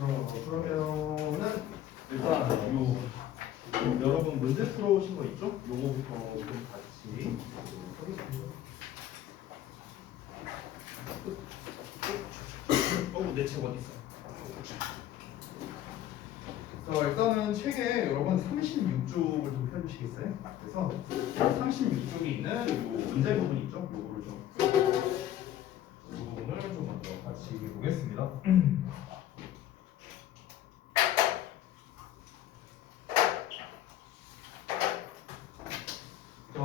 그러면은 일단 여러분 문제 풀어오신 거 있죠? 요거부터 좀 같이 하겠습니다. 내 책 어디 있어? 자, 일단은 책에 여러분 36쪽을 좀 펴주시겠어요? 그래서 36쪽에 있는 요 문제 부분 있죠? 요거를 이 부분을 좀 먼저 같이 보겠습니다. 자,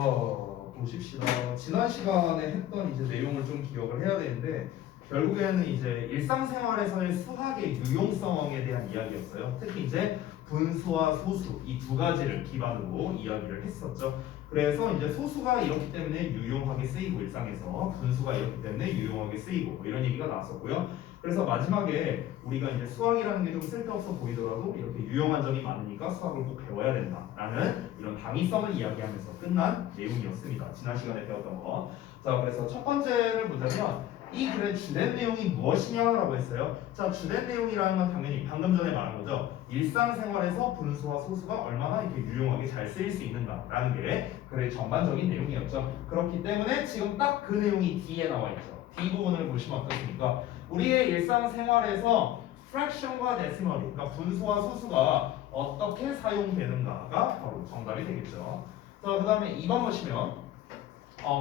보십시다. 지난 시간에 했던 이제 내용을 좀 기억을 해야 되는데 결국에는 이제 일상생활에서의 수학의 유용성에 대한 이야기였어요. 특히 이제 분수와 소수 이 두 가지를 기반으로 이야기를 했었죠. 그래서 이제 소수가 이렇기 때문에 유용하게 쓰이고 일상에서 분수가 이렇기 때문에 유용하게 쓰이고 뭐 이런 얘기가 나왔었고요. 그래서 마지막에 우리가 이제 수학이라는 게 좀 쓸데없어 보이더라도 이렇게 유용한 점이 많으니까 수학을 꼭 배워야 된다라는 이런 당위성을 이야기하면서 끝난 내용이었습니다. 지난 시간에 배웠던 거. 자, 그래서 첫 번째를 보자면 이 글의 주된 내용이 무엇이냐라고 했어요. 자, 주된 내용이라는 건 당연히 방금 전에 말한 거죠. 일상생활에서 분수와 소수가 얼마나 이렇게 유용하게 잘 쓰일 수 있는가라는 게 글의 전반적인 내용이었죠. 그렇기 때문에 지금 딱 그 내용이 D에 나와 있죠. D 부분을 보시면 어떻습니까? 우리의 일상생활에서 fraction과 decimal, 그러니까 분수와 소수가 어떻게 사용되는가가 바로 정답이 되겠죠. 자, 그 다음에 2번 보시면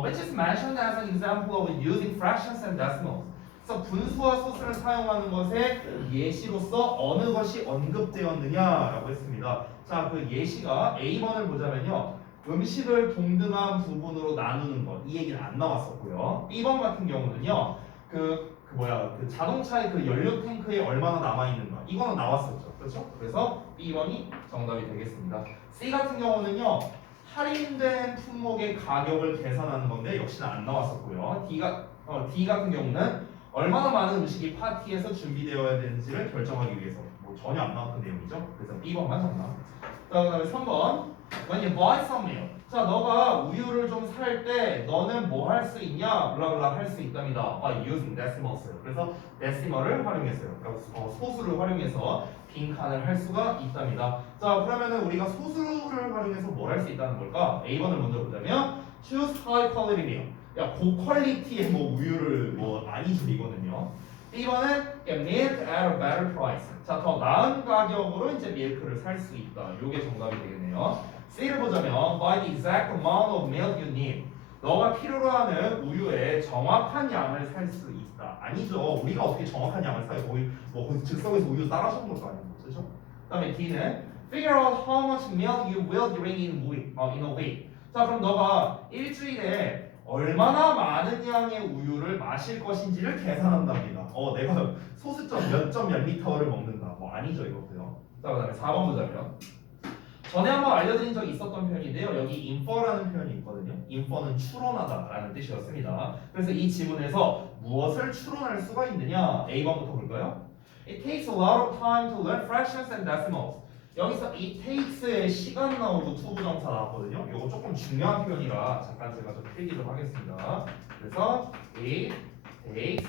which is mentioned as an example of using fractions and decimals. 그래서 분수와 소수를 사용하는 것의 예시로서 어느 것이 언급되었느냐라고 했습니다. 자, 그 예시가 A번을 보자면요. 음식을 동등한 부분으로 나누는 것, 이 얘기는 안 나왔었고요. B번 같은 경우는요. 그 자동차의 그 연료 탱크에 얼마나 남아 있는가, 이거는 나왔었죠. 그렇죠? 그래서 B번이 정답이 되겠습니다. C 같은 경우는요. 할인된 품목의 가격을 계산하는 건데 역시나 안 나왔었고요. D 같은 경우는 얼마나 많은 음식이 파티에서 준비되어야 되는지를 결정하기 위해서 뭐 전혀 안 나왔던 내용이죠. 그래서 B번만 정답. 자, 그다음에 3번. When you buy some milk. 자, 너가 우유를 좀 살 때 너는 뭐 할 수 있냐? 블라블라 할 수 있답니다. By using decimals. 그래서 decimal을 활용했어요. 그러니까 소수를 활용해서 빈칸을 할 수가 있답니다. 자, 그러면은 우리가 소수를 활용해서 뭘 할 수 있다는 걸까? A번을 먼저 보자면 choose high quality milk. 야, 고퀄리티의 뭐 우유를 뭐 아니죠 이거는요. B번은 milk at a better price. 자, 더 나은 가격으로 이제 밀크를 살 수 있다. 요게 정답이 되겠네요. C를 보자면 by the exact amount of milk you need. 너가 필요로 하는 우유의 정확한 양을 살 수 있다. 아니죠. 우리가 어떻게 정확한 양을 사요? 뭐 즉석에서 우유 따라주는 것도 아니고, 그렇죠? 그다음에 D는 figure out how much milk you will drink in a week. 자, 그럼 너가 일주일에 얼마나 많은 양의 우유를 마실 것인지를 계산한답니다. 내가 소수점 몇 리터를 먹는다. 뭐 아니죠 이것도요. 자, 그다음에 4번 보자면 전에 한번 알려드린 적이 있었던 표현인데요. 여기 infer라는 표현이 있거든요. infer는 추론하다라는 뜻이었습니다. 그래서 이 지문에서 무엇을 추론할 수가 있느냐? A번부터 볼까요? It takes a lot of time to learn fractions and decimals. 여기서 it takes의 시간 나오고 투부정사 나왔거든요. 이거 조금 중요한 표현이라 잠깐 제가 좀 필기 좀 하겠습니다. 그래서 it takes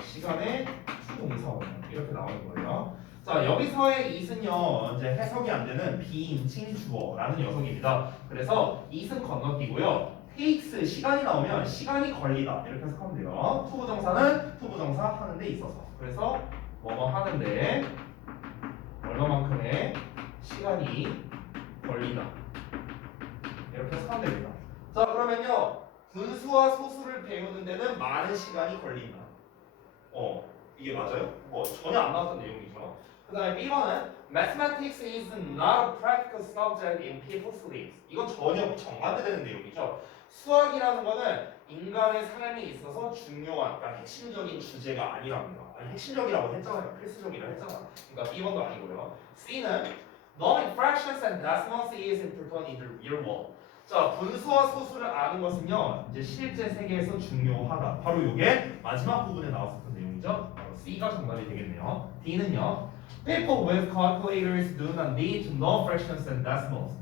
시간의 투동사 이렇게 나오는 거예요. 자, 여기서의 it은요 이제 해석이 안 되는 비인칭 주어라는 녀석입니다. 그래서 it은 건너뛰고요. takes 시간이 나오면 시간이 걸리다 이렇게 해석하면 돼요. 투부정사는 투부정사 하는 데 있어서. 그래서 뭐뭐 하는데 얼마만큼의 시간이 걸리다 이렇게 해석하면 됩니다. 자, 그러면요 분수와 소수를 배우는 데는 많은 시간이 걸린다. 이게 맞아요? 전혀 안 나왔던 내용이죠. 그 다음에 B번은 Mathematics is not a practical subject in people's lives. 이건 전혀 정반대되는 내용이죠. 수학이라는 거는 인간의 삶에 있어서 중요한, 그러니까 핵심적인 주제가 아니랍니다. 핵심적이라고 했잖아요. 필수적이라고 했잖아. 그러니까 B번도 아니고요. C는 Knowing fractions and decimals is important in the real world. 자, 분수와 소수를 아는 것은요 이제 실제 세계에서 중요하다. 바로 이게 마지막 부분에 나왔었던 내용이죠. 바로 C가 정답이 되겠네요. D는요 People with calculators do not need to know fractions and decimals.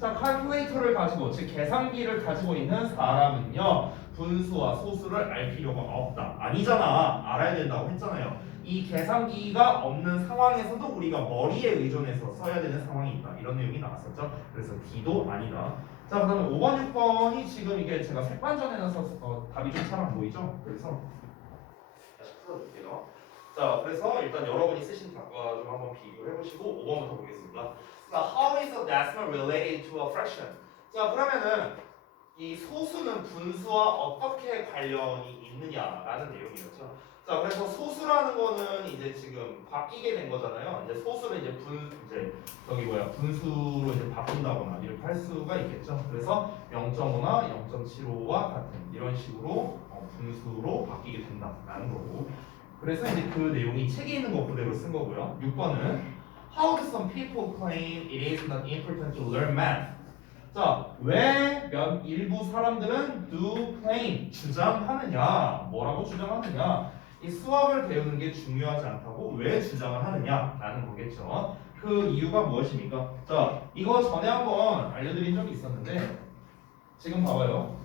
자, calculator를 가지고 즉 계산기를 가지고 있는 사람은요 분수와 소수를 알 필요가 없다. 아니잖아. 알아야 된다고 했잖아요. 이 계산기가 없는 상황에서도 우리가 머리에 의존해서 써야 되는 상황이 있다. 이런 내용이 나왔었죠. 그래서 D도 아니다. 자, 그다음에 5번, 6번이 지금 이게 제가 색반전해놔서 답이 좀 잘 안 보이죠? 그래서 다시 풀어줄게요. 자, 그래서 일단 여러분이 쓰신 답과 좀 한번 비교를 해보시고 5번부터 보겠습니다. 자, how is a decimal related to a fraction? 자, 그러면은 이 소수는 분수와 어떻게 관련이 있느냐라는 내용이었죠. 자, 그래서 소수라는 거는 이제 지금 바뀌게 된 거잖아요. 이제 소수를 이제 분수로 이제 바꾼다거나 이렇게 할 수가 있겠죠. 그래서 0.5나 0.75와 같은 이런 식으로 분수로 바뀌게 된다라는 거고. 그래서 이제 그 내용이 책에 있는 거 그대로 쓴 거고요. 6번은 How do some people claim it is not important to learn math? 자, 왜 일부 사람들은 do claim 주장하느냐? 뭐라고 주장하느냐? 이 수학을 배우는 게 중요하지 않다고 왜 주장을 하느냐라는 거겠죠. 그 이유가 무엇입니까? 자, 이거 전에 한번 알려드린 적이 있었는데 지금 봐봐요.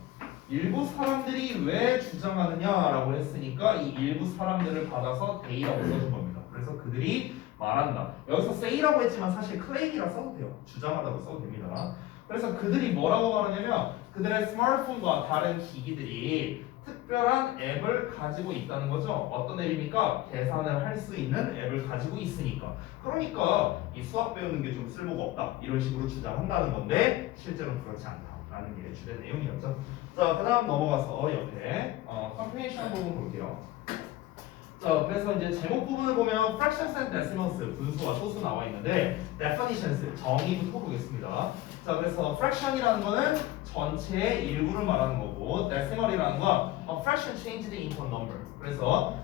일부 사람들이 왜 주장하느냐라고 했으니까 이 일부 사람들을 받아서 they라고 써준 겁니다. 그래서 그들이 말한다. 여기서 say라고 했지만 사실 claim이라 써도 돼요. 주장하다고 써도 됩니다. 그래서 그들이 뭐라고 말하냐면 그들의 스마트폰과 다른 기기들이 특별한 앱을 가지고 있다는 거죠. 어떤 앱입니까? 계산을 할 수 있는 앱을 가지고 있으니까. 그러니까 이 수학 배우는 게 좀 쓸모가 없다. 이런 식으로 주장한다는 건데 실제로는 그렇지 않다라는 게 주된 내용이었죠. 자, 그 다음 넘어가서 옆에 컴프레이션 부분 볼게요. 자, 그래서 이제 제목 부분을 보면 fractions and decimals 분수와 소수 나와 있는데 definitions 정의부터 보겠습니다. 자, 그래서 fraction이라는 거는 전체의 일부를 말하는 거고 decimal이라는 건 fraction changed into a number. 그래서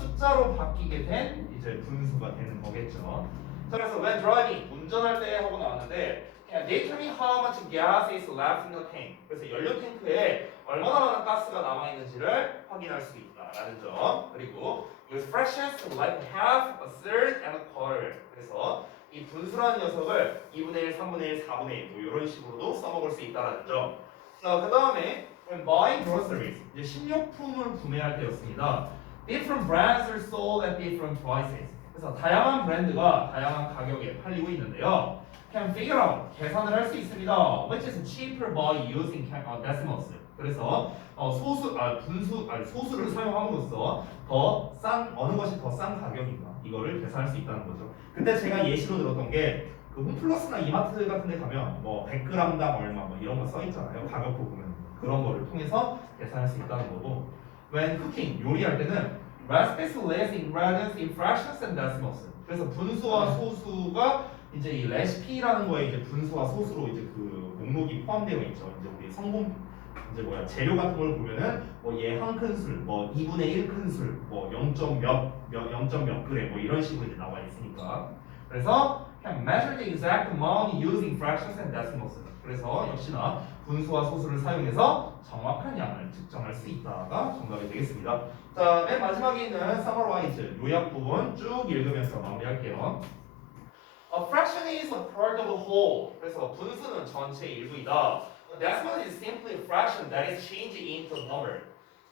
숫자로 바뀌게 된 이제 분수가 되는 거겠죠. 자, 그래서 when driving 운전할 때 하고 나왔는데 determine how much gas is left in the tank. 그래서 연료 탱크에 얼마나 많은 가스가 남아 있는지를 확인할 수 있다라는 점. 그리고 with fractions like half, a third, and a quarter. 그래서 이 분수라는 녀석을 2분의 1, 3분의 1, 4분의 1 뭐 이런 식으로도 써먹을 수 있다라는 점. 자, 그 다음에 when buying groceries 이제 식료품을 구매할 때였습니다. Different brands are sold at different prices. 그래서 다양한 브랜드가 다양한 가격에 팔리고 있는데요. Can figure out 계산을 할 수 있습니다. Which is cheaper by using decimals. 그래서 소수를 사용함으로써 더 싼 어느 것이 더 싼 가격인가 이거를 계산할 수 있다는 거죠. 근데 제가 예시로 들었던 게 그 홈플러스나 이마트 같은 데 가면 뭐 100g당 얼마 뭐 이런 거 써 있잖아요. 가격표 보면 그런 거를 통해서 계산할 수 있다는 거고. When cooking 요리할 때는 recipes list ingredients in fractions and decimals. 그래서 분수와 소수가 이제 이 레시피라는 거에 이제 분수와 소수로 이제 그 목록이 포함되어 있죠. 이제 우리 성분 이제 재료 같은 걸 보면은 뭐 얘 한 큰술, 뭐 2분의 1 큰술, 뭐 0점 몇 그램 뭐 이런 식으로 이제 나와 있으니까. 그래서 can measure the exact amount using fractions and decimals. 그래서 역시나 분수와 소수를 사용해서 정확한 양을 측정할 수 있다가 정답이 되겠습니다. 자, 맨 마지막에 있는 summarize 요약 부분 쭉 읽으면서 마무리할게요. A fraction is a part of a whole. 그래서 분수는 전체의 일부이다. A decimal is simply a fraction that is changed into a number.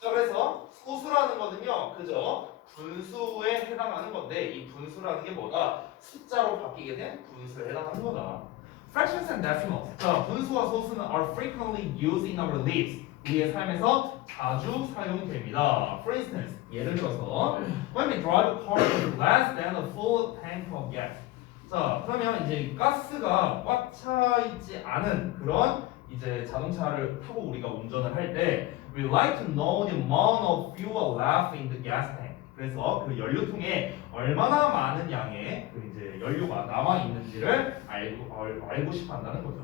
자, 그래서 소수라는 거는요, 그죠? 분수에 해당하는 건데 이 분수라는 게 뭐다? 숫자로 바뀌게 된 분수에 해당하는 거다. Fractions and decimals. 자, 분수와 소수는 are frequently used in our lives. 우리의 삶에서 자주 사용됩니다. For instance, 예를 들어서 when we drive a car with less than a full tank of gas. 자, 그러면 이제 가스가 꽉 차 있지 않은 그런 이제 자동차를 타고 우리가 운전을 할 때 we like to know the amount of fuel left in the gas tank. 그래서 그 연료통에 얼마나 많은 양의 그 이제 연료가 남아 있는지를 알고 싶어 한다는 거죠.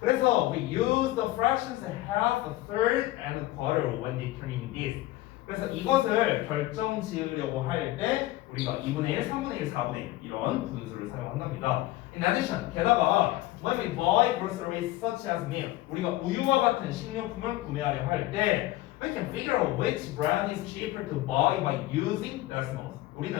그래서 we use the fractions half, a third, and a quarter when determining this. 그래서 이것을 결정 지으려고 할 때 우리가 2분의 1, 3분의 1, 4분의 1 이런 분수를 사용한답니다. In addition, 게다가 when we buy groceries such as milk, 우리가 우유와 같은 식료품을 구매하려 할 때 we can figure out which brand is cheaper to buy by using decimals. 우리는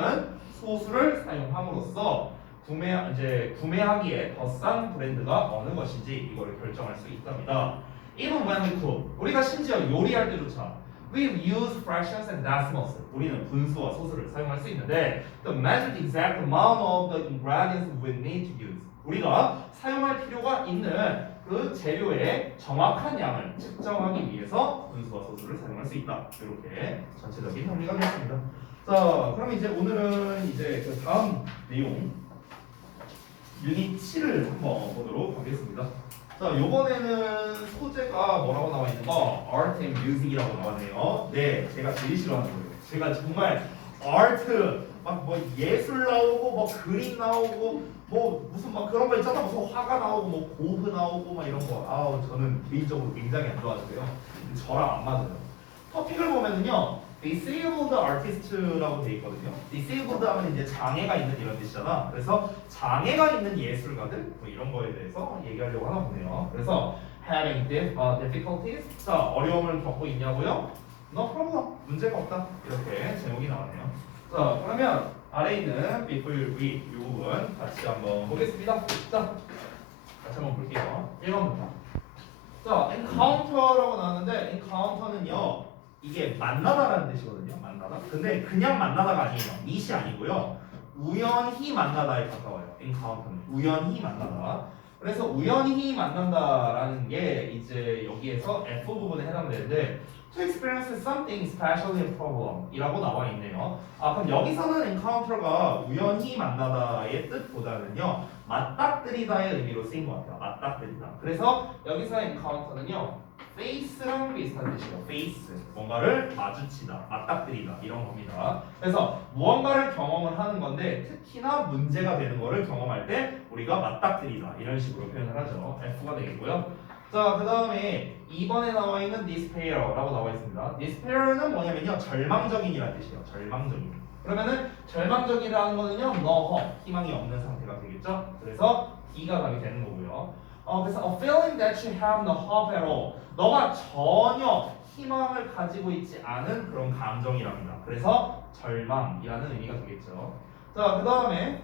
소수를 사용함으로써 구매하기에 더 싼 브랜드가 어느 것인지 이거를 결정할 수 있답니다. Even when we cook, 우리가 심지어 요리할 때조차 We use fractions and decimals. 우리는 분수와 소수를 사용할 수 있는데 to measure the exact amount of the ingredients we need to use. 우리가 사용할 필요가 있는 그 재료의 정확한 양을 측정하기 위해서 분수와 소수를 사용할 수 있다. 이렇게 전체적인 정리가 되었습니다. 자, 그럼 이제 오늘은 이제 그 다음 내용 유닛 7을 한번 보도록 하겠습니다. 자, 요번에는 소재가 뭐라고 나와 있는 거? Art and Music이라고 나왔네요. 네, 제가 제일 싫어하는 거예요. 제가 정말 아트 막 뭐 예술 나오고 뭐 그림 나오고 뭐 무슨 막 그런 거 있잖아. 무슨 화가 나오고 뭐 고흐 나오고 막 이런 거. 아우 저는 개인적으로 굉장히 안 좋아하는데요. 저랑 안 맞아요. 토픽을 보면은요. disabled artist라고 돼 있거든요. disabled 하면 이제 장애가 있는 이런 뜻이잖아. 그래서 장애가 있는 예술가들 뭐 이런 거에 대해서 얘기하려고 하나 보네요. 그래서 having difficulties, 자 어려움을 겪고 있냐고요? No problem, 문제가 없다. 이렇게 제목이 나왔네요. 자 그러면 아래 있는 before you read 이 부분 같이 한번 보겠습니다. 자 같이 한번 볼게요. 1번부터. 자 encounter라고 나왔는데 encounter는요. 이게 만나다라는 뜻이거든요. 만나다. 근데 그냥 만나다가 아니에요. meet이 아니고요. 우연히 만나다에 가까워요. encounter는 우연히 만나다. 그래서 우연히 만난다라는 게 이제 여기에서 F 부분에 해당되는데 to experience something especially a problem 이라고 나와 있네요. 아 그럼 여기서는 encounter가 우연히 만나다의 뜻보다는요 맞닥뜨리다의 의미로 쓰인 것 같아요. 맞닥뜨리다. 그래서 여기서 encounter는요 face랑 비슷한 뜻이에요. face 뭔가를 마주치다, 맞닥뜨리다 이런 겁니다. 그래서 무언가를 경험을 하는 건데 특히나 문제가 되는 거를 경험할 때 우리가 맞닥뜨리다 이런 식으로 표현을 하죠. F가 되겠고요. 자, 그 다음에 2번에 나와 있는 despair라고 나와 있습니다. despair는 뭐냐면요 절망적인이라는 뜻이에요. 절망적인. 그러면은 절망적이라는 거는요 no hope, 희망이 없는 상태가 되겠죠. 그래서 D가 답이 되는 거고요. 그래서 a feeling that you have no hope at all. 너가 전혀 희망을 가지고 있지 않은 그런 감정이랍니다. 그래서 절망이라는 의미가 되겠죠. 자, 그 다음에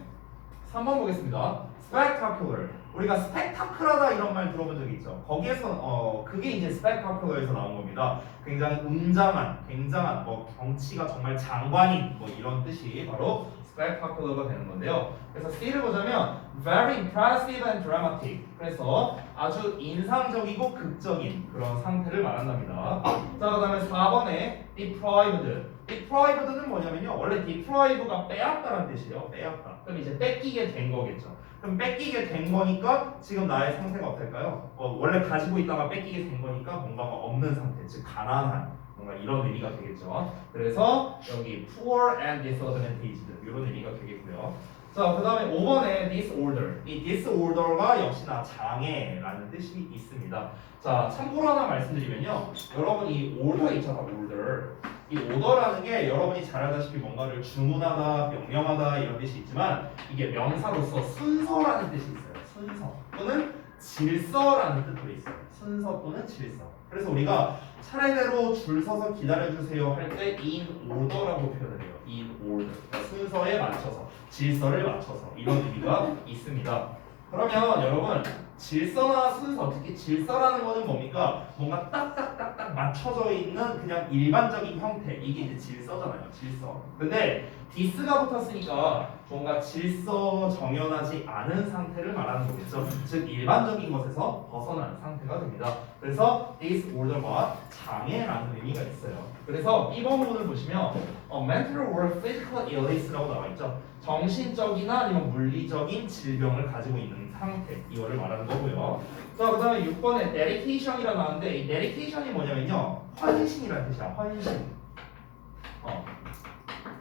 3번 보겠습니다. spectacular. 우리가 스펙타클하다 이런 말 들어본 적 있죠. 거기에서 그게 이제 spectacular에서 나온 겁니다. 굉장히 웅장한, 굉장한 뭐 경치가 정말 장관인 뭐 이런 뜻이 바로 spectacular가 되는 건데요. 그래서 C를 보자면 very impressive and dramatic. 그래서 아주 인상적이고 극적인 그런 상태를 말한답니다. 자, 그다음에 4번에 deprived. deprived는 뭐냐면요. 원래 deprive가 빼앗다라는 뜻이에요. 빼앗다. 그럼 이제 뺏기게 된 거겠죠. 그럼 뺏기게 된 거니까 지금 나의 상태가 어떨까요? 원래 가지고 있다가 뺏기게 된 거니까 뭔가가 없는 상태, 즉 가난한 뭔가 이런 의미가 되겠죠. 그래서 여기 poor and disadvantaged 이런 의미가 되겠고요. 자, 그 다음에 5번에 disorder. 이 disorder가 역시나 장애라는 뜻이 있습니다. 자, 참고로 하나 말씀드리면요. 여러분 이 order 있잖아, order. 이 order라는 게 여러분이 잘 알다시피 뭔가를 주문하다, 명령하다 이런 뜻이 있지만 이게 명사로서 순서라는 뜻이 있어요. 순서 또는 질서라는 뜻도 있어요. 순서 또는 질서. 그래서 우리가 차례대로 줄 서서 기다려주세요 할 때 in order라고 표현을 해요. in order. 그러니까 순서에 맞춰서, 질서를 맞춰서 이런 의미가 있습니다. 그러면 여러분 질서나 순서, 특히 질서라는 거는 뭡니까? 뭔가 딱딱딱딱 맞춰져 있는 그냥 일반적인 형태, 이게 이제 질서잖아요. 질서. 근데 디스가 붙었으니까 뭔가 질서 정연하지 않은 상태를 말하는 거겠죠. 즉 일반적인 것에서 벗어난 상태가 됩니다. 그래서 disorder가 장애라는 의미가 있어요. 그래서 B번 부분을 보시면 mental or physical illness라고 나와 있죠. 정신적이나 아니면 물리적인 질병을 가지고 있는 상태 이거를 말하는 거고요. 자, 그다음에 6번에 dedication이라 나왔는데 이 dedication이 뭐냐면요 헌신이라는 뜻이야. 헌신.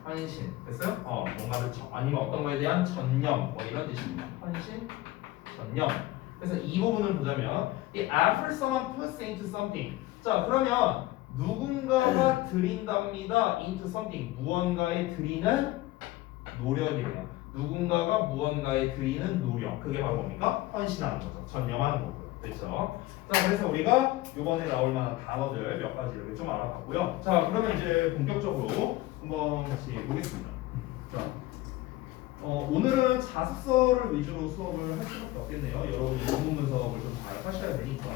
헌신 됐어요? 뭔가를 아니면 어떤 거에 대한 전념 뭐 이런 뜻입니다. 헌신, 전념. 그래서 이 부분을 보자면 the effort someone puts into something. 자, 그러면 누군가가 들인답니다. into something 무언가에 들이는 노력이래요. 누군가가 무언가에 들이는 노력. 그게 바로 뭡니까? 헌신하는 거죠. 전념하는 거고요. 그렇죠? 자, 그래서 우리가 이번에 나올 만한 단어들 몇 가지 이렇게 좀 알아봤고요. 자, 그러면 이제 본격적으로 한번 같이 보겠습니다. 자, 오늘은 자습서를 위주로 수업을 할 수밖에 없겠네요. 여러분이 본문 분석을 좀 잘 하셔야 되니까.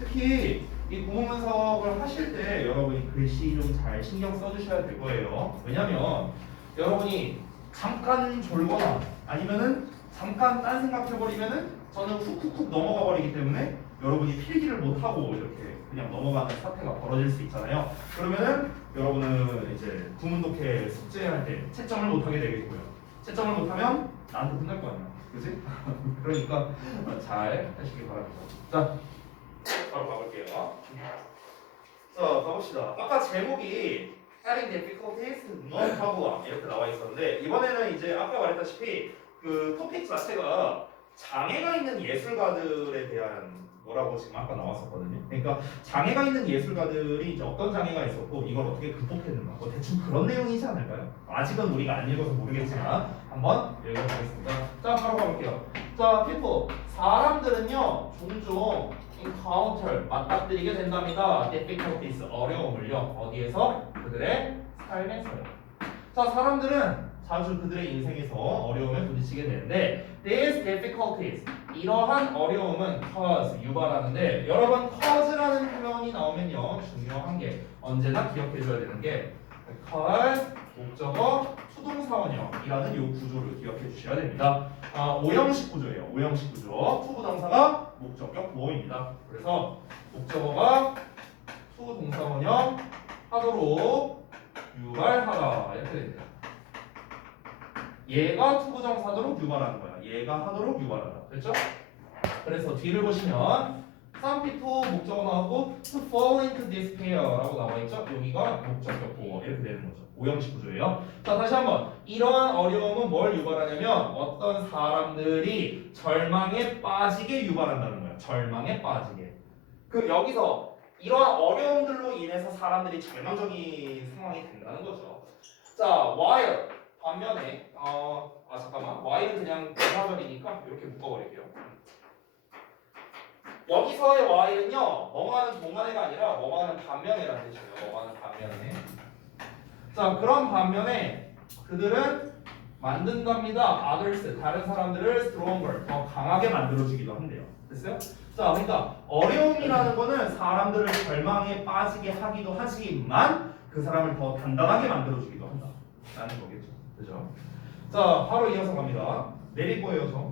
특히 이 구문 분석을 하실 때 여러분이 글씨 좀 잘 신경 써주셔야 될 거예요. 왜냐면 여러분이 잠깐 졸거나 아니면은 잠깐 딴 생각해버리면은 저는 훅훅훅 넘어가 버리기 때문에 여러분이 필기를 못하고 이렇게 그냥 넘어가는 사태가 벌어질 수 있잖아요. 그러면은 여러분은 이제 구문 독해 숙제할 때 채점을 못하게 되겠고요. 채점을 못하면 나한테 혼날 거 아니야. 그지? 그러니까 잘 하시기 바랍니다. 자, 바로 가볼게요. 자, 가봅시다. 아까 제목이 Adding Difficulties, Non Problem 이렇게 나와 있었는데 이번에는 이제 아까 말했다시피 그 토픽 자체가 장애가 있는 예술가들에 대한 뭐라고 지금 아까 나왔었거든요. 그러니까 장애가 있는 예술가들이 이제 어떤 장애가 있었고 이걸 어떻게 극복했는가 뭐 대충 그런 내용이지 않을까요? 아직은 우리가 안 읽어서 모르겠지만 한번 읽어보겠습니다. 자, 바로 가볼게요. 자, people 사람들은요 종종 encounter 맞닥뜨리게 된답니다. difficulties 어려움을요 어디에서? 그들의 삶에서요. 자, 사람들은 자주 그들의 인생에서 어려움에 부딪히게 되는데 these difficulties 이러한 어려움은 cause 유발하는데 여러분 cause라는 표현이 나오면요 중요한 게 언제나 기억해줘야 되는 게 cause 목적어 투동사원형이라는 요 구조를 기억해 주셔야 됩니다. 오형식 구조예요. 오형식 구조. 투부동사가 목적격 보호입니다. 그래서 목적어가 투동사원형 하도록 유발하라 이렇게 됩니다. 얘가 투부정사도록 유발하는 거야. 얘가 하도록 유발하다. 됐죠? 그래서 뒤를 보시면 some people 목적어 나오고 to fall into despair라고 나와 있죠? 여기가 목적격 보호 이렇게 되는 거죠. 오형식 구조예요. 자, 다시 한번 이러한 어려움은 뭘 유발하냐면 어떤 사람들이 절망에 빠지게 유발한다는 거야. 절망에 빠지게. 그 여기서 이러한 어려움들로 인해서 사람들이 절망적인 상황이 된다는 거죠. 자, while 반면에 잠깐만 while은 그냥 부사절이니까 이렇게 묶어버릴게요. 여기서의 while은요 뭐뭐하는 동안에가 아니라 뭐뭐하는 반면에라는 뜻이에요. 뭐뭐하는 반면에. 자, 그런 반면에 그들은 만든답니다. others 다른 사람들을 stronger 더 강하게 만들어주기도 한대요. 됐어요? 자, 그러니까 어려움이라는 거는 사람들을 절망에 빠지게 하기도 하지만 그 사람을 더 단단하게 만들어주기도 한다 라는 거겠죠. 그죠? 자, 바로 이어서 갑니다. 내릴 거예요, 저.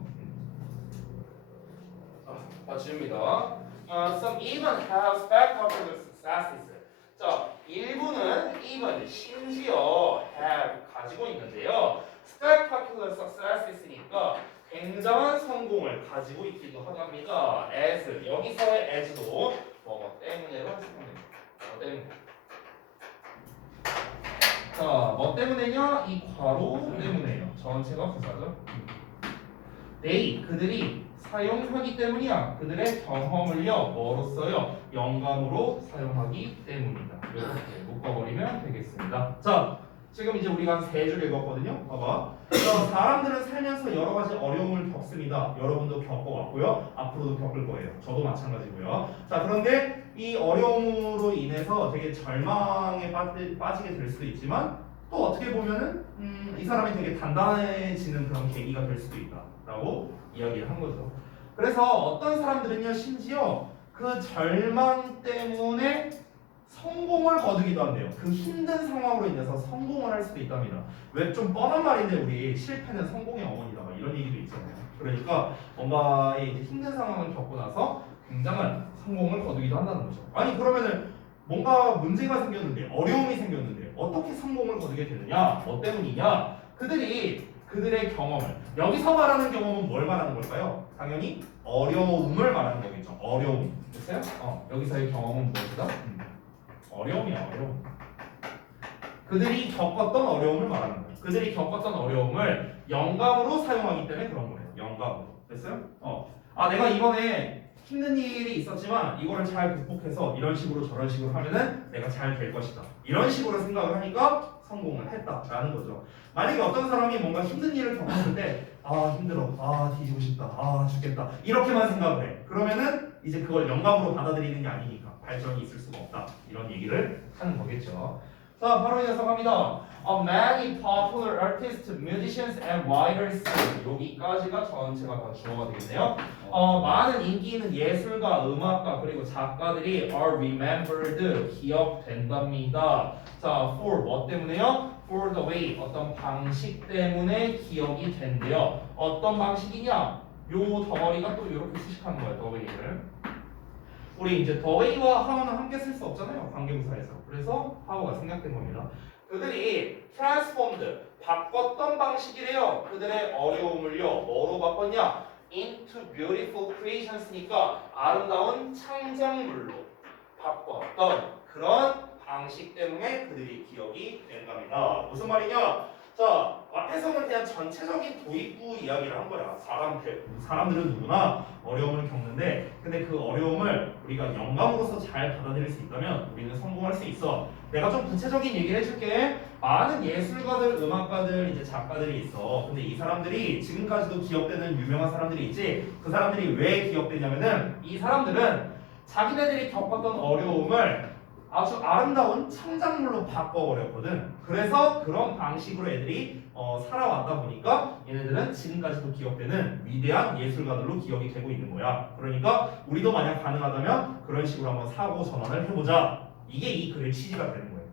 다 지웁니다. Some even have spectacular successes. 자, 일부는 even 심지어 have 가지고 있는데요. spectacular successes니까 굉장한 성공을 가지고 있기도 하답니다. as 여기서의 as도 뭐 때문에로 해석하면 됩니다. 뭐 때문에. 자, 뭐 때문에냐? 이 괄호 때문에요. 전체가 부사죠. they 그들이 사용하기 때문이야. 그들의 경험을요 뭐로써요? 영감으로 사용하기 때문이다. 이렇게 묶어버리면 되겠습니다. 자, 지금 이제 우리가 한 3줄 읽었거든요. 봐봐. 사람들은 살면서 여러 가지 어려움을 겪습니다. 여러분도 겪어왔고요. 앞으로도 겪을 거예요. 저도 마찬가지고요. 자, 그런데 이 어려움으로 인해서 되게 절망에 빠지게 될 수도 있지만 또 어떻게 보면은 이 사람이 되게 단단해지는 그런 계기가 될 수도 있다라고 이야기를 한 거죠. 그래서 어떤 사람들은요 심지어 그 절망 때문에 성공을 거두기도 한대요. 그 힘든 상황으로 인해서 성공을 할 수도 있답니다. 왜 좀 뻔한 말인데 우리 실패는 성공의 어머니다 막 이런 얘기도 있잖아요. 그러니까 뭔가 이제 힘든 상황을 겪고 나서 굉장한 성공을 거두기도 한다는 거죠. 아니 그러면은 뭔가 문제가 생겼는데 어려움이 생겼는데 어떻게 성공을 거두게 되느냐? 뭐 때문이냐? 그들의 경험을 여기서 말하는 경험은 뭘 말하는 걸까요? 당연히 어려움을 말하는 거겠죠. 어려움. 됐어요? 여기서의 경험은 무엇이다? 어려움이야, 어려움. 그들이 겪었던 어려움을 말하는 거예요. 그들이 겪었던 어려움을 영감으로 사용하기 때문에 그런 거예요. 영감으로. 됐어요? 내가 이번에 힘든 일이 있었지만 이거를 잘 극복해서 이런 식으로 저런 식으로 하면은 내가 잘 될 것이다. 이런 식으로 생각을 하니까 성공을 했다라는 거죠. 만약에 어떤 사람이 뭔가 힘든 일을 겪었을 때 힘들어, 뒤지고 싶다, 죽겠다 이렇게만 생각을 해. 그러면은 이제 그걸 영감으로 받아들이는 게 아니니까 발전이 있을 수가 없다. 이런 얘기를 하는 거겠죠. 자, 바로 이어서 갑니다. Many popular artists, musicians, and writers. 여기까지가 전체가 다 주어가 되겠네요. 많은 인기 있는 예술가, 음악가 그리고 작가들이 are remembered, 기억된답니다. 자, for 뭐 때문에요? For the way, 어떤 방식 때문에 기억이 된대요. 어떤 방식이냐? 요 덩어리가 또 이렇게 수식하는 거예요. the way를. 우리 이제 the way와 how는 함께 쓸 수 없잖아요. 관계부사에서. 그래서 how가 생략된 겁니다. 그들이 transformed, 바꿨던 방식이래요. 그들의 어려움을요. 뭐로 바꿨냐? into beautiful creations니까 아름다운 창작물로 바꿨던 그런 방식 때문에 그들이 기억이 된답니다. 무슨 말이냐? 자, 앞에서는 그냥 전체적인 도입부 이야기를 한 거야. 사람들은 누구나 어려움을 겪는데, 근데 그 어려움을 우리가 영감으로서 잘 받아들일 수 있다면 우리는 성공할 수 있어. 내가 좀 구체적인 얘기를 해줄게. 많은 예술가들, 음악가들, 이제 작가들이 있어. 근데 이 사람들이 지금까지도 기억되는 유명한 사람들이 있지. 그 사람들이 왜 기억되냐면은 이 사람들은 자기네들이 겪었던 어려움을 아주 아름다운 창작물로 바꿔버렸거든. 그래서 그런 방식으로 애들이 살아왔다 보니까 얘네들은 지금까지도 기억되는 위대한 예술가들로 기억이 되고 있는 거야. 그러니까 우리도 만약 가능하다면 그런 식으로 한번 사고 전환을 해보자. 이게 이 글의 취지가 되는 거예요.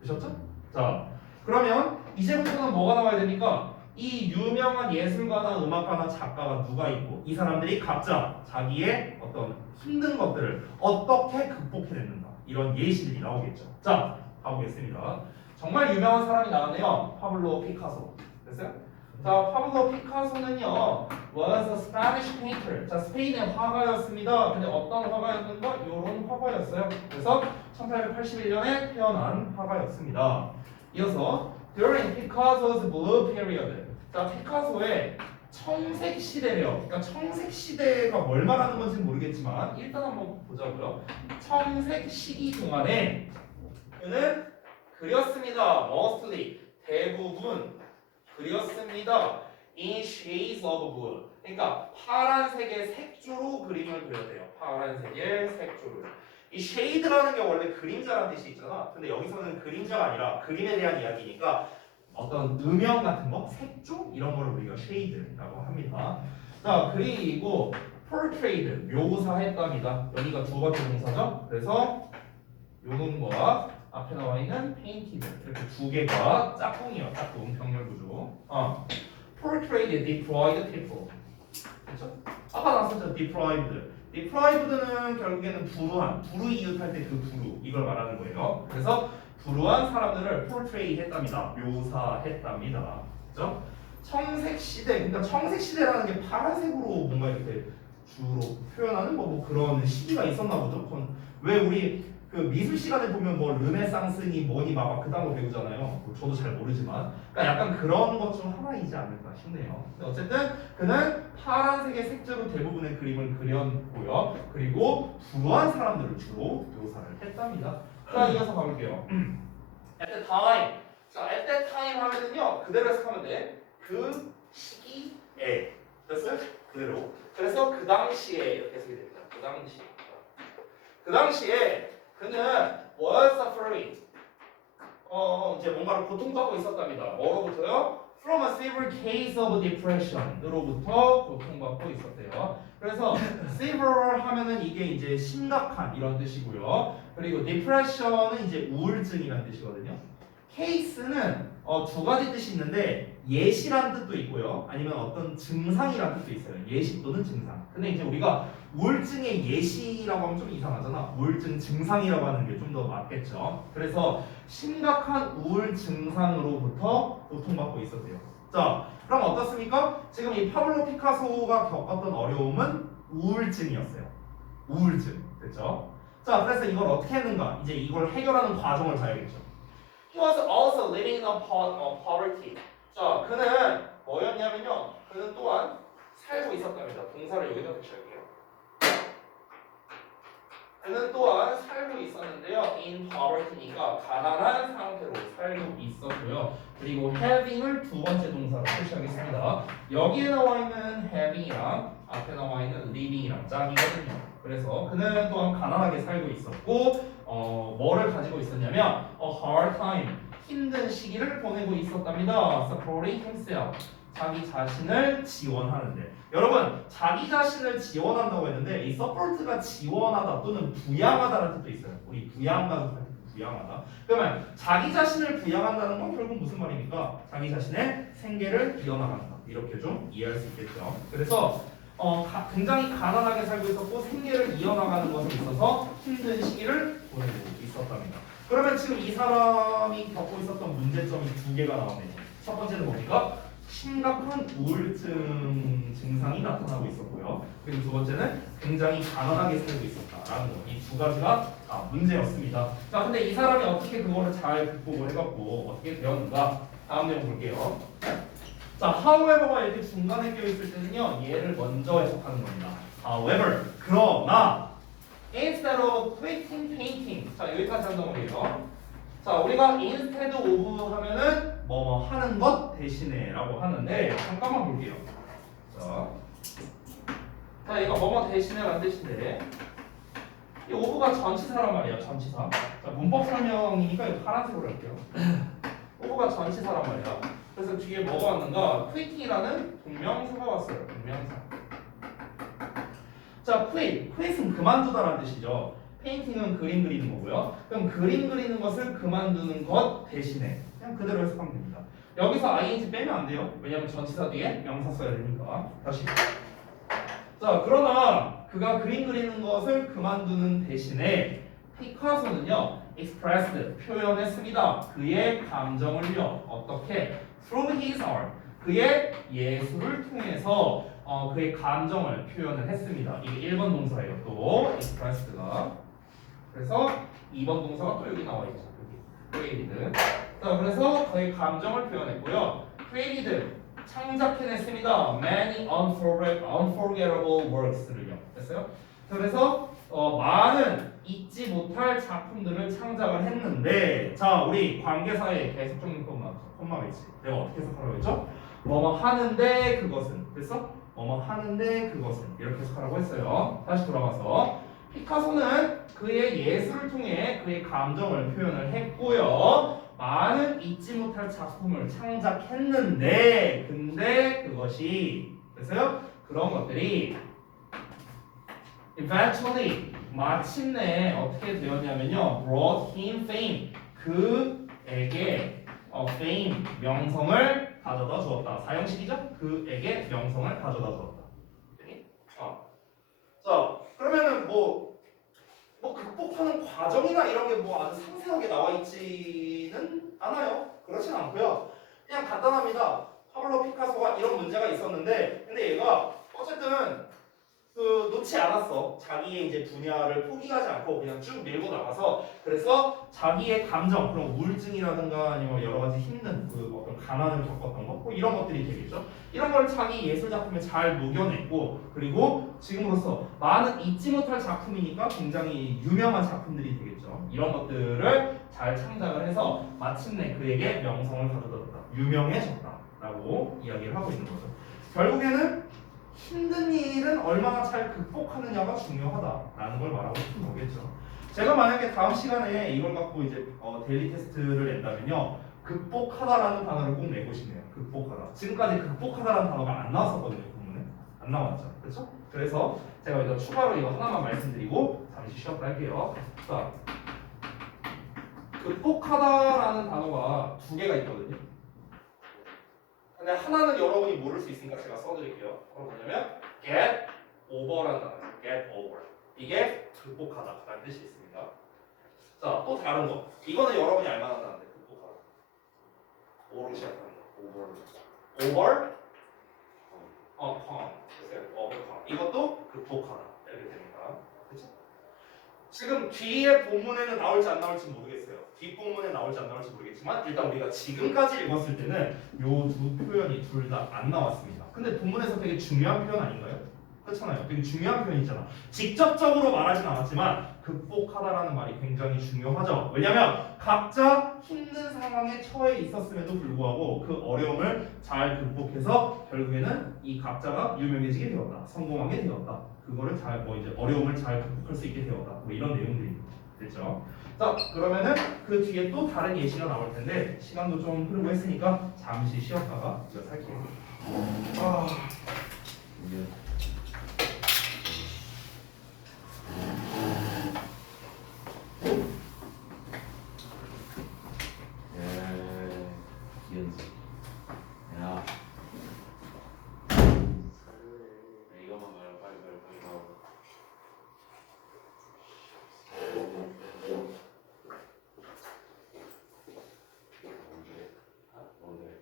되셨죠? 자, 그러면 이제부터는 뭐가 나와야 됩니까? 이 유명한 예술가나 음악가나 작가가 누가 있고 이 사람들이 각자 자기의 어떤 힘든 것들을 어떻게 극복해냈는가 이런 예시들이 나오겠죠. 자, 가보겠습니다. 정말 유명한 사람이 나왔네요. 파블로 피카소. 됐어요? 자, 파블로 피카소는요 was a Spanish painter. 자, 스페인의 화가였습니다. 근데 어떤 화가였는가? 이런 화가였어요. 그래서 1881년에 태어난 화가였습니다. 이어서 during Picasso's blue period. 자, 피카소의 청색 시대래요. 그러니까 청색 시대가 뭘 말하는 건지는 모르겠지만 일단 한번 보자고요. 청색 시기 동안에 그는 그렸습니다. mostly 대부분 그렸습니다. in shades of blue. 그러니까 파란색의 색조로 그림을 그렸대요. 파란색의 색조로. 이 쉐이드라는 게 원래 그림자라는 뜻이 있잖아. 근데 여기서는 그림자가 아니라 그림에 대한 이야기니까 어떤 음영 같은 거, 색조 이런 거를 우리가 쉐이드라고 합니다. 자, 그리고 portrayed 묘사했답니다. 여기가 두 번째 동사죠. 그래서 요놈과 앞에 나와 있는 painted 이렇게 두 개가 짝꿍이에요. 짝꿍 병렬 구조. portrayed, deprived people. 그렇죠? 아까 나왔었죠. deprived는 결국에는 불우이웃할 때 그 불우 이걸 말하는 거예요. 그래서 불우한 사람들을 portray 했답니다. 묘사했답니다. 그죠? 청색 시대, 그러니까 청색 시대라는 게 파란색으로 뭔가 이렇게 주로 표현하는 뭐 그런 시기가 있었나 보죠. 왜 우리 그 미술 시간에 보면 뭐 르네상스니 뭐니 막 그딴 거 배우잖아요. 저도 잘 모르지만, 그러니까 약간 그런 것 중 하나이지 않을까 싶네요. 어쨌든 그는 파란색의 색조로 대부분의 그림을 그렸고요. 그리고 불우한 사람들을 주로 묘사를 했답니다. 자, 이어서 가볼게요. At the time. 자, at that time 하면은요 그대로 해석하면 돼. 그 시기에. 됐어요? 그대로. 그래서 그 당시에 이렇게 해석이 됩니다. 그 당시. 그 당시에 그는 was suffering. 이제 뭔가를 고통받고 있었답니다. 뭐로부터요? From a severe case of depression으로부터 고통받고 있었대요. 그래서 severe 하면은 이게 이제 심각한 이런 뜻이고요. 그리고 depression은 이제 우울증이라는 뜻이거든요. case는 두 가지 뜻이 있는데 예시라는 뜻도 있고요. 아니면 어떤 증상이라는 뜻도 있어요. 예시 또는 증상. 근데 이제 우리가 우울증의 예시라고 하면 좀 이상하잖아. 우울증 증상이라고 하는 게 좀 더 맞겠죠. 그래서 심각한 우울 증상으로부터 고통받고 있었대요. 자, 그럼 어떻습니까? 지금 이 파블로 피카소가 겪었던 어려움은 우울증이었어요. 우울증. 됐죠? 자, 그래서 이걸 어떻게 했는가? 이제 이걸 해결하는 과정을 봐야겠죠. He was also living in poverty. 자, 그는 뭐였냐면요. 그는 또한 살고 있었답니다. 동사를 여기다 붙여볼게요. 그는 또한 살고 있었는데요. in poverty니까 가난한 상태로 살고 있었고요. 그리고 having을 두 번째 동사로 표시하겠습니다. 있습니다. 여기에 나와 있는 having이랑 앞에 나와 있는 living이랑 짝이거든요. 그래서 그는 또한 가난하게 살고 있었고 뭐를 가지고 있었냐면 a hard time 힘든 시기를 보내고 있었답니다. supporting himself 자기 자신을 지원하는데 여러분 자기 자신을 지원한다고 했는데 이 support가 지원하다 또는 부양하다라는 뜻도 있어요. 우리 부양가족 할 때 부양하다. 그러면 자기 자신을 부양한다는 건 결국 무슨 말입니까? 자기 자신의 생계를 이어나간다. 이렇게 좀 이해할 수 있겠죠. 그래서 굉장히 가난하게 살고 있었고 생계를 이어나가는 것에 있어서 힘든 시기를 보내고 있었답니다. 그러면 지금 이 사람이 겪고 있었던 문제점이 두 개가 나오네요. 첫 번째는 뭡니까? 심각한 우울증 증상이 나타나고 있었고요. 그리고 두 번째는 굉장히 가난하게 살고 있었다라는 거. 이 두 가지가 문제였습니다. 자, 근데 이 사람이 어떻게 그거를 잘 극복을 해갖고 어떻게 되었는가? 다음 내용 볼게요. 자, however가 이렇게 중간에 껴있을 때는요, 얘를 먼저 해석하는 겁니다. However, 그러나 instead of quitting painting. 자, 여기까지 한다고 해요. 자, 우리가 instead of 하면은 뭐뭐 하는 것 대신에라고 하는데 잠깐만 볼게요. 자, 이거 뭐뭐 대신에라는 뜻인데 이 of가 전치사란 말이에요. 전치사. 자, 문법 설명이니까 이거 파란색으로 할게요. of가 전치사란 말이야. 그래서 뒤에 뭐가 왔는가? quitting이라는 동명사가 왔어요. 동명사. 자, quit은 그만두다라는 뜻이죠. 페인팅은 그림 그리는 거고요. 그럼 그림 그리는 것을 그만두는 것 대신에 그냥 그대로 해석하면 됩니다. 여기서 ing 빼면 안 돼요. 왜냐면 전치사 뒤에 명사 써야 되니까. 다시. 자, 그러나 그가 그림 그리는 것을 그만두는 대신에 피카소는요, expressed 표현했습니다. 그의 감정을요, 어떻게? Through his art. 그의 예술을 통해서 그의 감정을 표현을 했습니다. 이게 1번 동사예요. 또 expressed가. 그래서 2번 동사가 또 여기 나와 있죠. 여기 created. 자, 그래서 그의 감정을 표현했고요. created 창작해냈습니다. Many unforgettable works를요. 됐어요? 그래서 많은 잊지 못할 작품들을 창작을 했는데, 자, 우리 관계사에 계속 좀 콤마가 있지. 내가 어떻게 해석하라고 했죠? 뭐뭐 하는데 그것은. 됐어? 뭐뭐 하는데 그것은. 이렇게 해석하라고 했어요. 다시 돌아가서 피카소는 그의 예술을 통해 그의 감정을 표현을 했고요. 많은 잊지 못할 작품을 창작했는데, 근데 그것이 됐어요? 그런 것들이 eventually 마침내 어떻게 되었냐면요, brought him fame 그에게 fame 명성을 가져다 주었다. 사형식이죠? 그에게 명성을 가져다 주었다. 자, 그러면은 뭐 극복하는 과정이나 이런 게 뭐 아주 상세하게 나와 있지는 않아요. 그렇진 않고요. 그냥 간단합니다. 파블로 피카소가 이런 문제가 있었는데, 근데 얘가 어쨌든 놓지 않았어. 자기의 이제 분야를 포기하지 않고 그냥 쭉 밀고 나가서, 그래서 자기의 감정, 그런 우울증이라든가 아니면 여러 가지 힘든 어떤 가난을 겪었던 거, 뭐 이런 것들이 되겠죠. 이런 걸 자기 예술 작품에 잘 녹여냈고, 그리고 지금으로서 많은 잊지 못할 작품이니까 굉장히 유명한 작품들이 되겠죠. 이런 것들을 잘 창작을 해서 마침내 그에게 명성을 가져다 유명해졌다라고 이야기를 하고 있는 거죠. 결국에는 힘든 일은 얼마나 잘 극복하느냐가 중요하다라는 걸 말하고 싶은 거겠죠. 제가 만약에 다음 시간에 이걸 갖고 이제 데일리 테스트를 낸다면요, 극복하다라는 단어를 꼭 내고 싶네요. 극복하다. 지금까지 극복하다라는 단어가 안 나왔었거든요. 본문에 안 나왔죠. 그렇죠? 그래서 제가 이거 추가로 이거 하나만 말씀드리고 잠시 쉬었다 할게요. 자, 극복하다라는 단어가 두 개가 있거든요. 근데 하나는 여러분이 모를 수 있으니까 제가 써드릴게요. 그건 뭐냐면 get over라는 단어예요. get over. 이게 극복하다라는 뜻이 있습니다. 자, 또 다른 거. 이거는 여러분이 알만한 단어인데 극복하다. 오로 시작하는 거. over. 됐어요? overcome. 이것도 극복하다. 이렇게 됩니다. 그렇죠? 지금 뒤에 본문에는 나올지 안 나올지 모르겠어요. 뒷본문에 나올지 안 나올지 모르겠지만 일단 우리가 지금까지 읽었을 때는 요 두 표현이 둘 다 안 나왔습니다. 근데 본문에서 되게 중요한 표현 아닌가요? 그렇잖아요. 되게 중요한 표현이잖아. 직접적으로 말하진 않았지만 극복하다라는 말이 굉장히 중요하죠. 왜냐하면 각자 힘든 상황에 처해 있었음에도 불구하고 그 어려움을 잘 극복해서 결국에는 이 각자가 유명해지게 되었다, 성공하게 되었다. 그거를 잘 이제 어려움을 잘 극복할 수 있게 되었다. 뭐 이런 내용들이 됐죠. 자, 그러면은 그 뒤에 또 다른 예시가 나올 텐데 시간도 좀 흐르고 했으니까 잠시 쉬었다가 이어갈게요. 아. 이연습. 야, 이거만 말아 빨리 나오고. 오늘.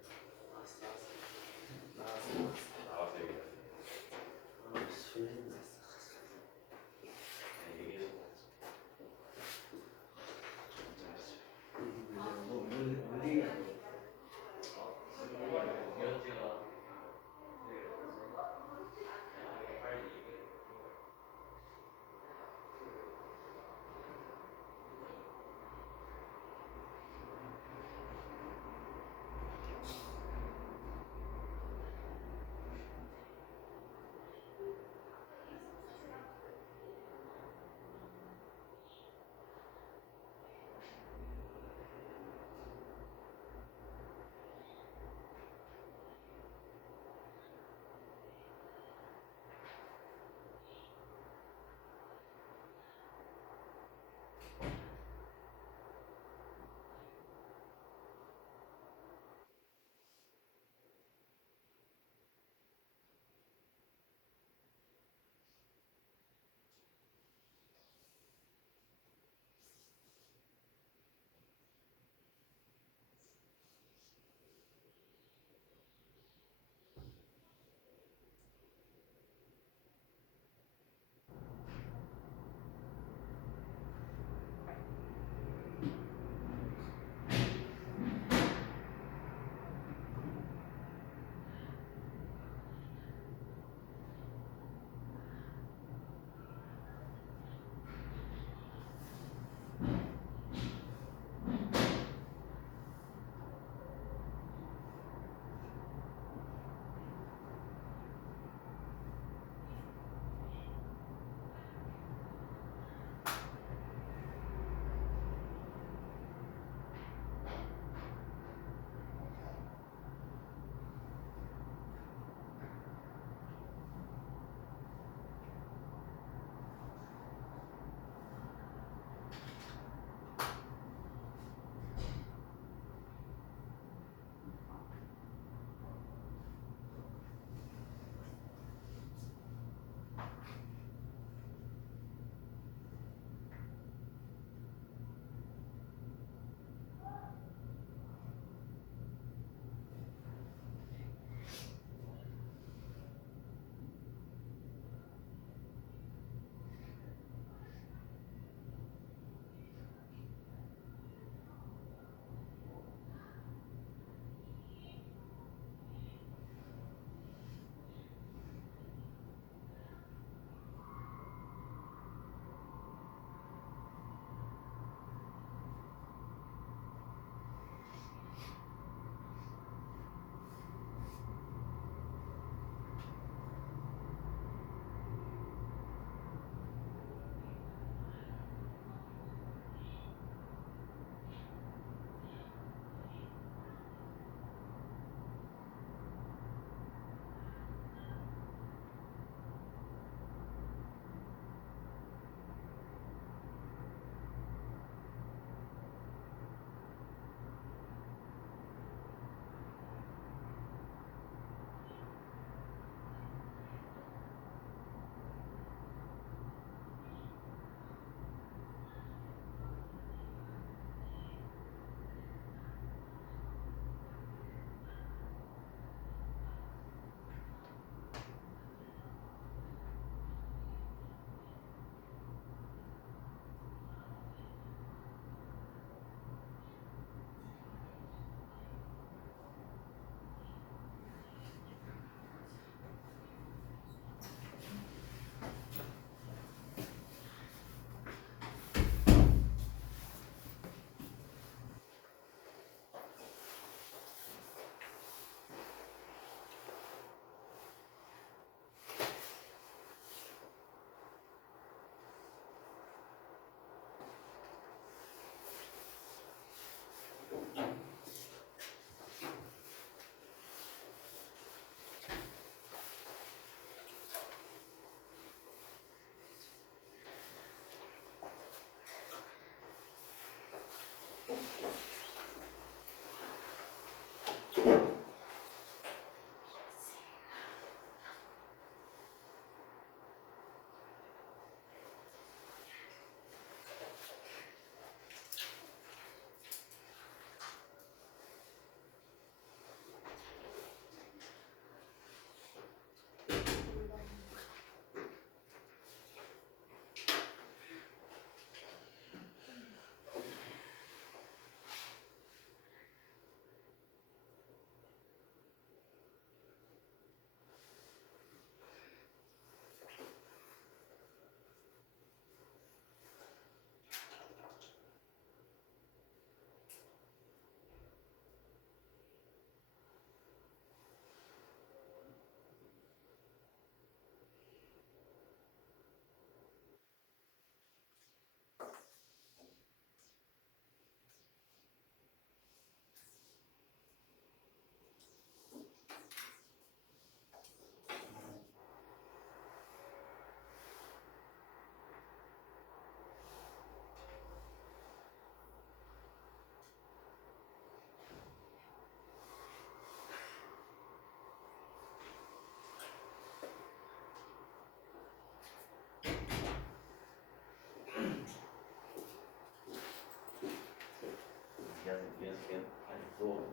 또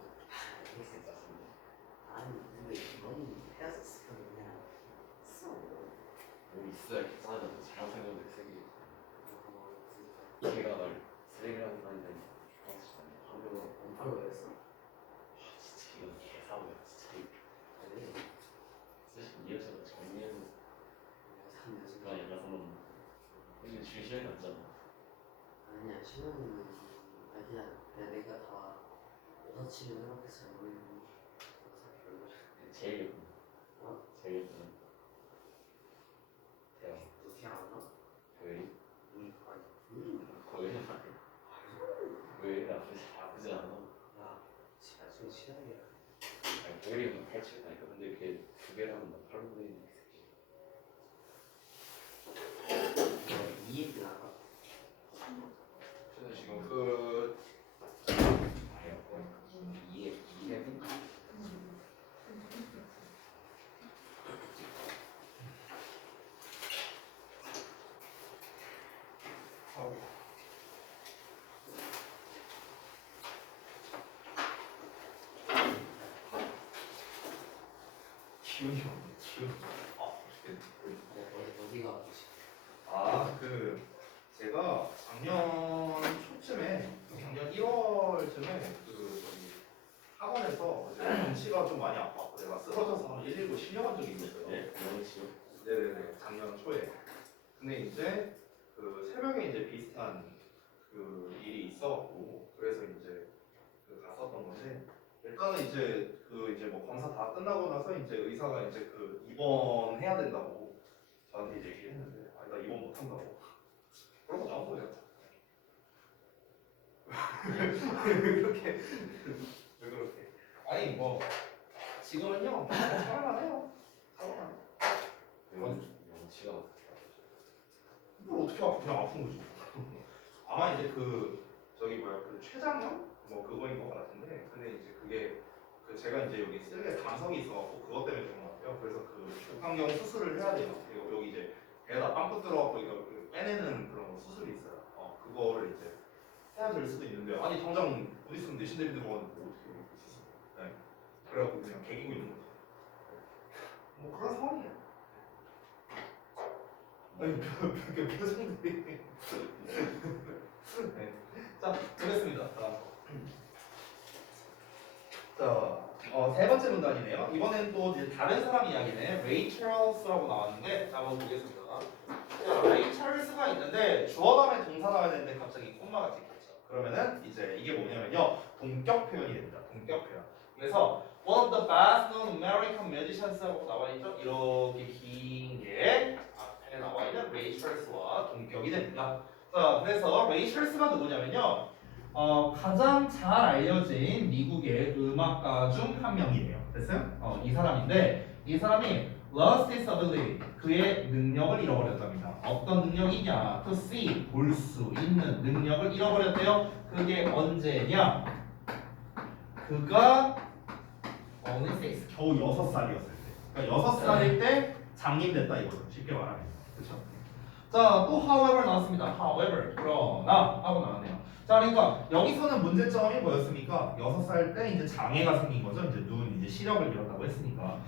헬스 짰습니다. 아니 근데 넌 헤어졌으면 그냥 써. 뭐 있어야 계산하는데 잘못 생각을 세게. 걔가 날 쓰레기라고 하는데 방금 엄청 그랬어? 진짜 이건 개사고야 진짜. 그래. 사실 이어져서 정리해서 요즘 그냥 약간 좀 근데 줄 시간이 없잖아. 아니야 시간은 아니야. 그냥 내가 다 여사친을 이렇게 잘 보이는 별로. 제일 예쁜. 제일 예쁜. 대박. 어떻게 알아? 왜? 아니 왜 나쁘지 않아? 야 나중에 친하게. 아니 도일이는 87다니까. 근데 이렇게 두 개를 하면 나 8로 보이는 이 새끼. 이 얘기 나가. 저는 지금 그 아니었고 이해 기운이 없네. 기운. 어디가 그 제가 작년 초쯤에 작년 1월쯤에 그 저기 학원에서 이제 정치가 좀 많이 아팠고 내가 쓰러져서 119 실려간 적이 있었어요. 네? 명치요? 네네네, 작년 초에. 근데 이제 그 새벽에 이제 비슷한 그 일이 있었고 그래서 이제 그 갔었던 건데 일단은 이제 뭐 검사 다 끝나고 나서 이제 의사가 이제 그 입원해야 된다고 저한테 이제 얘기를 했는데 아니 나 입원 못 한다고. 그러고 나온 거예요. 왜 그렇게 왜 그렇게? 아니 뭐 지금은요 살아나네요. 살아나. 명치가 뭘 어떻게 아파? 그냥 아픈 거지. 아마 이제 그 저기 뭐야 그 췌장염 뭐 그거인 것 같은데 근데 이제 그게 그 제가 이제 여기 쓸개 감석이 있어갖고 그것 때문에 그런 것 같아요. 그래서 그 복강경 수술을 해야 돼요. 그리고 여기 이제 배에다 빵꾸 들어갖고 이거 그 빼내는 그런 수술이 있어요. 그거를 이제 해야 될 수도 있는데 아니 당장 어디 있으면 내신 대비 들어가는데 뭐 어떻게 이렇게 수술? 네. 그래갖고 그냥 개기고 있는 거죠. 뭐 그런 상황이에요. 아니 표정들이 네. 자 보겠습니다. 세 번째 문단이네요. 이번엔 또 이제 다른 사람 이야기네. 레이 찰스라고 나왔는데 자 한번 보겠습니다. 자, 레이 찰스가 있는데 주어 다음에 동사 나와야 되는데 갑자기 콤마가 찍혔죠. 그러면은 이제 이게 뭐냐면요. 동격 표현이 됩니다. 동격 표현. 그래서 one of the best known American musicians라고 나와 있죠. 이렇게 긴 게 앞에 나와 있는 레이 찰스와 동격이 됩니다. 자, 그래서 레이 찰스가 누구냐면요. 가장 잘 알려진 미국의 음악가 중 한 명이에요. 됐어요? 이 사람인데 이 사람이 lost his ability 그의 능력을 잃어버렸답니다. 어떤 능력이냐? To see 볼 수 있는 능력을 잃어버렸대요. 그게 언제냐? 그가 only 6 겨우 6살이었을 때. 그러니까 6살일 때 장님됐다 이거죠. 쉽게 말하면. 그렇죠? 자, 또 however 나왔습니다. however 그러나 하고 나왔네요. 자, 그러니까 여기서는 문제점이 뭐였습니까? 6살 때 이제 장애가 생긴 거죠. 이제 눈 이제 시력을 잃었다고 했으니까.